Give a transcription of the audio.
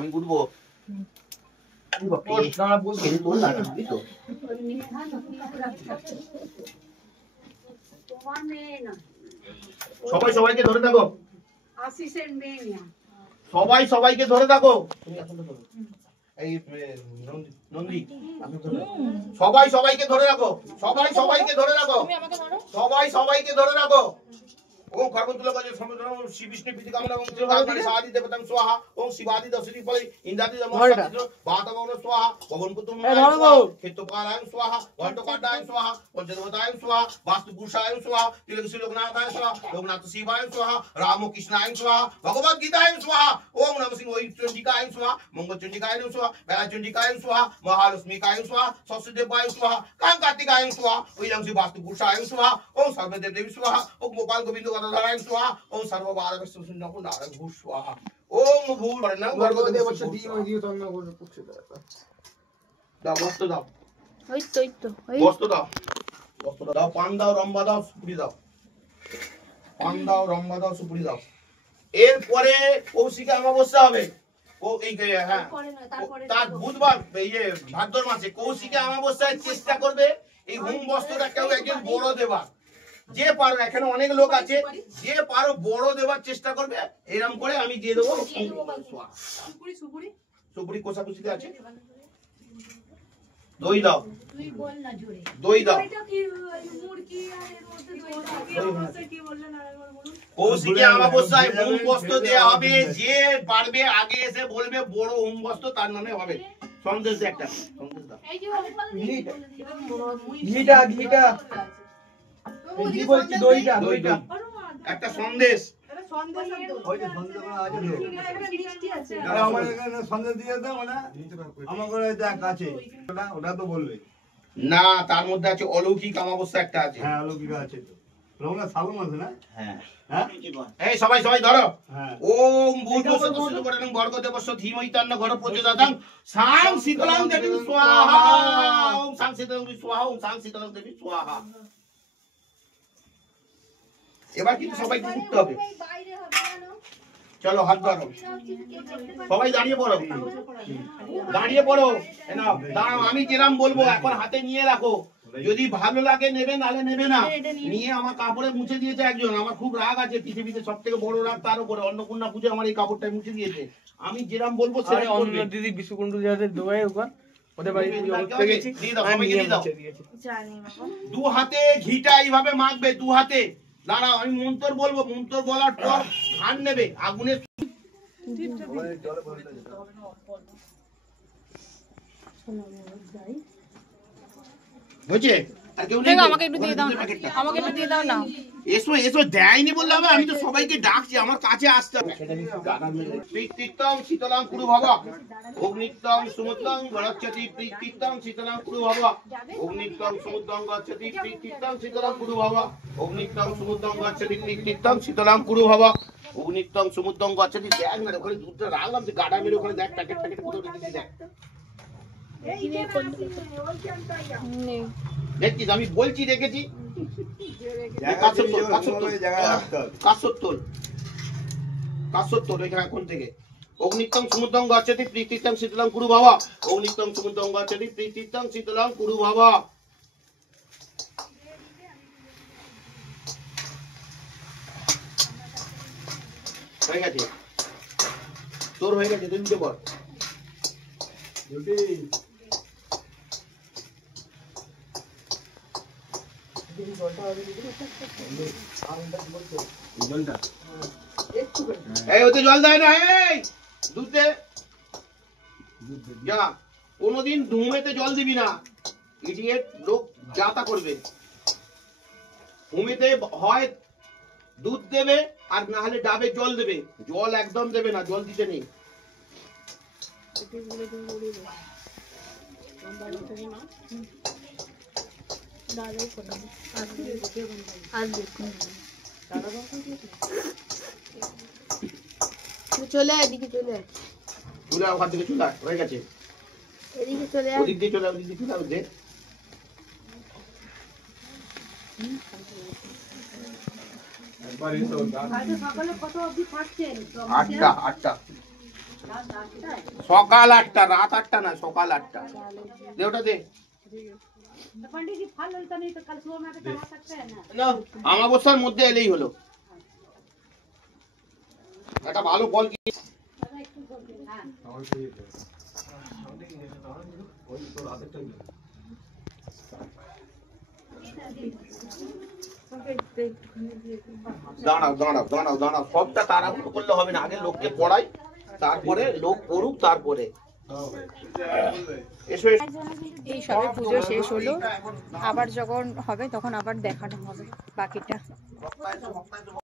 আমি বুঝবো সবাই সবাইকে ধরে থাকো। সবাই সবাইকে ধরে থাকো। এই নন্দী সবাই সবাইকে ধরে রাখো। সবাই সবাইকে ধরে রাখো। সবাই সবাইকে ধরে রাখো। ओम खरगोशुला का जो समुद्र श्री विष्णु पीति कामना ओम त्रिकाग्नि सादि देवतां स्वाहा ओम शिवादि दशरी फले इंद्रादि नमः वातावरण स्वाहा भवन पुत्रम स्वाहा क्षेत्रपालाय स्वाहा वंटकाटाय स्वाहा पंचदेवताय स्वाहा वास्तु पुरुषाय स्वाहा तिलक श्रीलोकनाथाय स्वाहा लोकनाथ शिवाय स्वाहा राम कृष्णाय स्वाहा भगवद गीताय स्वाहा ओम नमः सिंह चंडिकाय स्वाहा मंगल चंडिकाय स्वाहा बेला चंडिकाय स्वाहा महालक्ष्मीकाय स्वाहा सरस्वतीदेवाय स्वाहा कांकातिकाय स्वाहा ओम वास्तु पुरुषाय स्वाहा ओम सर्वदेव देवी स्वाहा ओम गोपाल गोविंद नारायण स्वाहा ओम सर्वबारक सुंदर नारायण भू स्वाहा ओम भू वर्णं भगवदेवस्य धीमहि तन्नो पुरुषोत्तम दाओ वस्तु दाओ ওই তো वस्तु दाओ पान दाओ रंबा दाओ सुपुरी दाओ पान दाओ रंबा दाओ सुपुरी दाओ এরপরে কৌশিক অমাবস্যা হবে ও এই হ্যাঁ তার বুধবার এই ভাদ্র মাসে কৌশিক অমাবস্যায় চেষ্টা করবে এই হোম বস্ত্রটা কেউ একজন বড় দেবা যে পারো এখানে অনেক লোক আছে যে পারো বড় দেওয়ার চেষ্টা করবে এরকম করে আমি দিয়ে দেবো সুপুরি সুপুরি সুপুরি কোষাকুচিতে আছে দই দাও তুই বল না জোরে দই দাও এটা কি মুরগি আর এর মধ্যে দই দাও কি বললেন আরেকবার বলুন কৌশিকে অমাবস্যায় হোম বস্ত্র দেয়া হবে যে পারবে আগে এসে বলবে বড় হোম বস্ত্র তার নামে হবে সন্দেশ একটা সন্দেশ দাও এই যে ঘিটা একটা সন্দেশ না তার মধ্যে আছে অলৌকিক অমাবস্যা একটা আছে হ্যাঁ অলৌকিক আছে শ্রাবণ মাসে না হ্যাঁ এই সবাই সবাই ধরো ওম ভূর্ভুবস্সুঃ ভর্গদেবস্য ধীমহি তন্নো ঘট প্রচোদয়াৎ সাং শীতলাং দেবী স্বাহা ওম সাং শীতলাং দেবী স্বাহা ওম সাং শীতলাং দেবী স্বাহা এবার কিন্তু সবাইকে উঠতে হবে চলো হাত ধরো সবাই দাঁড়িয়ে পড়ো দাঁড়াও আমি যেরাম বলবো এখন হাতে নিয়ে রাখো যদি ভালো লাগে নেবে নালে নেবে না নিয়ে আমার কাপড়ে মুছে দিয়েছে একজন আমার খুব রাগ আছে পৃথিবীতে সব থেকে বড় রাগ তার উপরে অন্নপূর্ণা পুজো আমার এই কাপড়টা মুছে দিয়েছে আমি যেরাম বলবো সেরকম করবে দিদি বিশ্বকুণ্ডু যাদের দোয়াই ওখান ওদের বাড়ি গেছি দু হাতে ঘিটা এইভাবে মাখবে দু হাতে দাঁড়াও আমি মন্ত্র বলবো মন্ত্র বলার পর ধান নেবে আগুনে বুঝছে আর কেউ নেই আমাকে একটু দিয়ে দাও আমাকে একটু দিয়ে দাও না এসো এসো দেয়নি বললে হবে আমি তো সবাইকে ডাকছি আমার কাছে আসতে হবে প্রীতিত্বং শীতলাং কুরু ভবা অগ্নিত্বং সমুদ্রং গচ্ছতি প্রীতিত্বং শীতলাং কুরু ভবা অগ্নিত্বং সমুদ্রং গচ্ছতি প্রীতিত্বং শীতলাং কুরু ভবা অগ্নিত্বং সমুদ্রং গচ্ছতি প্রীতিত্বং শীতলাং কুরু ভবা অগ্নিত্বং সমুদ্রং গচ্ছতি দেখ না ওখানে দুধটা রাখলাম যে গাড়া মেরে ওখানে দেখ প্যাকেট প্যাকেট কোথাও দিচ্ছি দেখ দেখছিস আমি বলছি দেখেছি এখন থেকে অগ্নিত্বং সমুদ্রং গচ্ছতি প্রীতিত্বং শীতলাং কুরু ভবা অগ্নিত্বং সমুদ্রং গচ্ছতি প্রীতিত্বং শীতলাং কুরু ভবা হয়ে গেছে তোর হয়ে গেছে তুই দুটো কর এই ওতে জল দেয় না এই দুধে যা কোনোদিন ধুমেতে জল দিবি না ইডিয়েট লোক যাতা করবে ভূমিতে হয় দুধ দেবে আর না হলে ডাবে জল দেবে জল একদম দেবে না জল দিতে নেই চলে এদিকে চলে চলে ওখান থেকে চলে হয়ে গেছে এদিকে চলে ওদিক দিয়ে চলে ওদিক দিয়ে চলে সকালে কত অবধি থাকছেন? 8টা সকাল 8টা, রাত 8টা না, সকাল 8টা। দে ওটা দে। আমাবস্যার মধ্যে এলেই হলো। একটা ভালো ফল কি দাঁড়াও দাঁড়াও দাঁড়াও দাঁড়াও, সবটা তাড়াহুড়ো করলে হবে না, আগে লোককে পড়াই, তারপরে লোক করুক, তারপরে এসো এসো। এই সবে পুজো শেষ হলো, আবার যখন হবে তখন আবার দেখানো হবে বাকিটা।